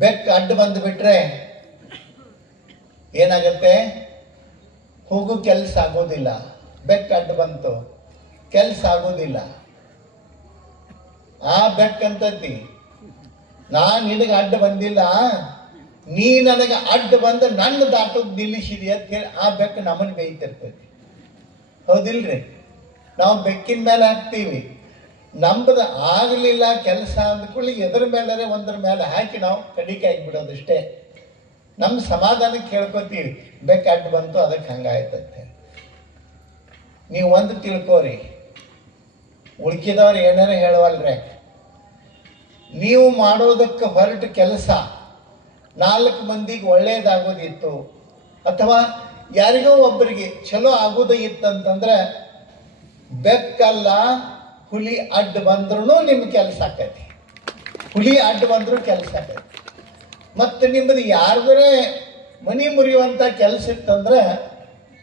ಬೆಕ್ಕು ಅಡ್ಡ ಬಂದು ಬಿಟ್ರೆ ಏನಾಗತ್ತೆ? ಹೋಗು ಕೆಲಸ ಆಗೋದಿಲ್ಲ. ಬೆಕ್ಕು ಅಡ್ಡ ಬಂತು, ಕೆಲಸ ಆಗೋದಿಲ್ಲ. ಆ ಬೆಕ್ಕಂತತಿ, ನಾನು ನಿನಗೆ ಅಡ್ಡ ಬಂದಿಲ್ಲ, ನೀ ನನಗೆ ಅಡ್ಡ ಬಂದು ನನ್ನ ದಾಟೋದು ನಿಲ್ಲಿಸಿದಿ ಅಂತ ಹೇಳಿ ಆ ಬೆಕ್ಕು ನಮ್ಮನ್ನು ಬೇಯ್ತಿರ್ತೈತಿ. ಹೌದಿಲ್ರಿ? ನಾವು ಬೆಕ್ಕಿನ ಮೇಲೆ ಹಾಕ್ತೀವಿ, ನಮ್ಮದು ಆಗಲಿಲ್ಲ ಕೆಲಸ ಅಂದ್ಕೊಳ್ಳಿ ಎದ್ರ ಮೇಲರೆ ಒಂದ್ರ ಮೇಲೆ ಹಾಕಿ ನಾವು ಕಡಿಕೆ ಆಗಿಬಿಡೋದಷ್ಟೇ. ನಮ್ಮ ಸಮಾಧಾನಕ್ಕೆ ಹೇಳ್ಕೊತೀವಿ, ಬೆಕ್ಕು ಅಡ್ಡ ಬಂತು ಅದಕ್ಕೆ ಹಂಗಾಯ್ತಂತೆ. ನೀವು ಒಂದು ತಿಳ್ಕೋರಿ, ಉಳ್ಕಿದವ್ರು ಏನಾರ ಹೇಳವಲ್ರೆ, ನೀವು ಮಾಡೋದಕ್ಕೆ ಹೊರಟ ಕೆಲಸ 4 ಮಂದಿಗೆ ಒಳ್ಳೇದಾಗೋದಿತ್ತು ಅಥವಾ ಯಾರಿಗೋ ಒಬ್ಬರಿಗೆ ಚಲೋ ಆಗೋದೇ ಇತ್ತಂತಂದ್ರೆ ಬೆಕ್ಕಲ್ಲ ಹುಲಿ ಅಡ್ಡ ಬಂದ್ರೂ ನಿಮ್ಮ ಕೆಲಸ ಆಕೈತಿ. ಹುಲಿ ಅಡ್ಡ ಬಂದರೂ ಕೆಲಸ ಆಕೈತಿ. ಮತ್ತು ನಿಮ್ಮದು ಯಾರ್ದರೆ ಮನಿ ಮುರಿಯುವಂಥ ಕೆಲಸ ಇತ್ತಂದ್ರೆ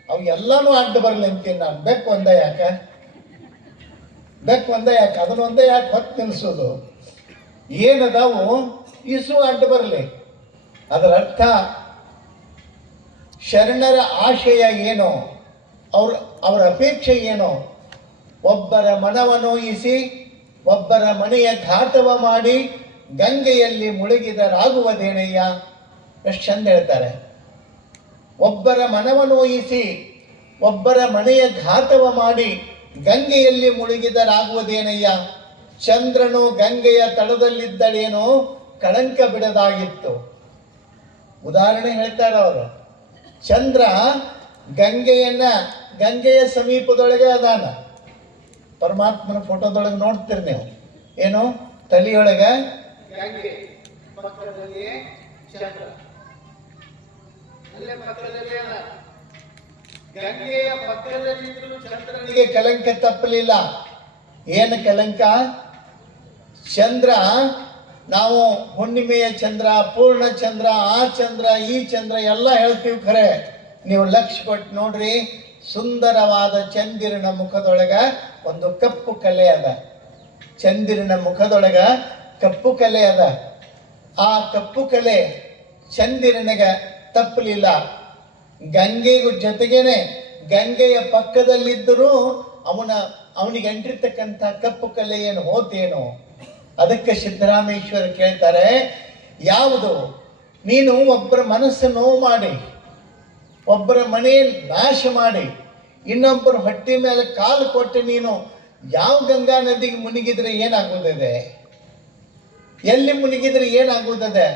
ಅವು ಎಲ್ಲನೂ ಅಡ್ಡ ಬರಲಿ ಅಂತೀನಿ ನಾನು. ಬೆಕ್ಕು ಒಂದೇ ಯಾಕೆ? ಬೆಕ್ಕು ಒಂದೇ ಯಾಕೆ? ಅದನ್ನೊಂದೇ ಯಾಕೆ ಹೊತ್ತು ನಿಲ್ಲಿಸೋದು? ಏನದಾವು ಇಸು ಅಡ್ಡ ಬರಲಿ. ಅದರ ಅರ್ಥ ಶರಣರ ಆಶಯ ಏನೋ, ಅವರ ಅಪೇಕ್ಷೆ ಏನೋ, ಒಬ್ಬರ ಮನವನೋಯಿಸಿ ಒಬ್ಬರ ಮನೆಯ ಘಾತವ ಮಾಡಿ ಗಂಗೆಯಲ್ಲಿ ಮುಳುಗಿದರಾಗುವುದೇನಯ್ಯ. ಎಷ್ಟು ಚಂದ ಹೇಳ್ತಾರೆ. ಒಬ್ಬರ ಮನವನೋಯಿಸಿ ಒಬ್ಬರ ಮನೆಯ ಘಾತವ ಮಾಡಿ ಗಂಗೆಯಲ್ಲಿ ಮುಳುಗಿದರಾಗುವುದೇನಯ್ಯ. ಚಂದ್ರನು ಗಂಗೆಯ ತಳದಲ್ಲಿದ್ದಳೇನೋ ಕಳಂಕ ಬಿಡದಾಗಿತ್ತು. ಉದಾಹರಣೆ ಹೇಳ್ತಾರೆ ಅವರು. ಚಂದ್ರ ಗಂಗೆಯ ಸಮೀಪದೊಳಗೆ ಅದಾನ. ಪರಮಾತ್ಮನ ಫೋಟೋದೊಳಗೆ ನೋಡ್ತೀರಿ ನೀವು, ಏನು ತಲೆಯೊಳಗೆ ಗಂಗೆ, ಪಕ್ಕದಲ್ಲಿ ಚಂದ್ರ, ಅಲ್ಲೇ ಪಕ್ಕದಲ್ಲಿ ಗಂಗೆಯ ಪಕ್ಕದಲ್ಲಿದ್ದರೂ ಚಂದ್ರನಿಗೆ ಕಲಂಕ ತಪ್ಪಲಿಲ್ಲ. ಏನು ಕಲಂಕ? ಚಂದ್ರ, ನಾವು ಹುಣ್ಣಿಮೆಯ ಚಂದ್ರ, ಪೂರ್ಣ ಚಂದ್ರ, ಆ ಚಂದ್ರ, ಈ ಚಂದ್ರ ಎಲ್ಲ ಹೇಳ್ತೀವಿ. ಖರೆ ನೀವು ಲಕ್ಷ್ಯ ಕೊಟ್ಟು ನೋಡ್ರಿ, ಸುಂದರವಾದ ಚಂದಿರನ ಮುಖದೊಳಗ ಒಂದು ಕಪ್ಪು ಕಲೆ ಅದ. ಚಂದಿರನ ಮುಖದೊಳಗ ಕಪ್ಪು ಕಲೆ ಅದ. ಆ ಕಪ್ಪು ಕಲೆ ಚಂದಿರನಿಗ ತಪ್ಪಲಿಲ್ಲ. ಗಂಗೆಗೂ ಜೊತೆಗೇನೆ ಗಂಗೆಯ ಪಕ್ಕದಲ್ಲಿದ್ದರೂ ಅವನಿಗೆ ಅಂಟಿರ್ತಕ್ಕಂಥ ಕಪ್ಪು ಕಲೆ ಏನು ಹೋತೇನೋ. ಅದಕ್ಕೆ ಸಿದ್ದರಾಮೇಶ್ವರ ಕೇಳ್ತಾರೆ, ಯಾವುದು ನೀನು ಒಬ್ಬರ ಮನಸ್ಸು ನೋವು ಮಾಡಿ, ಒಬ್ಬರ ಮನೆ ನಾಶ ಮಾಡಿ, ಇನ್ನೊಬ್ಬರ ಹೊಟ್ಟೆ ಮೇಲೆ ಕಾಲು ಕೊಟ್ಟು ನೀನು ಯಾವ ಗಂಗಾ ನದಿಗೆ ಮುನಿಗಿದ್ರೆ ಏನಾಗುತ್ತದೆ? ಎಲ್ಲಿ ಮುನಿಗಿದ್ರೆ ಏನಾಗುತ್ತದೆ?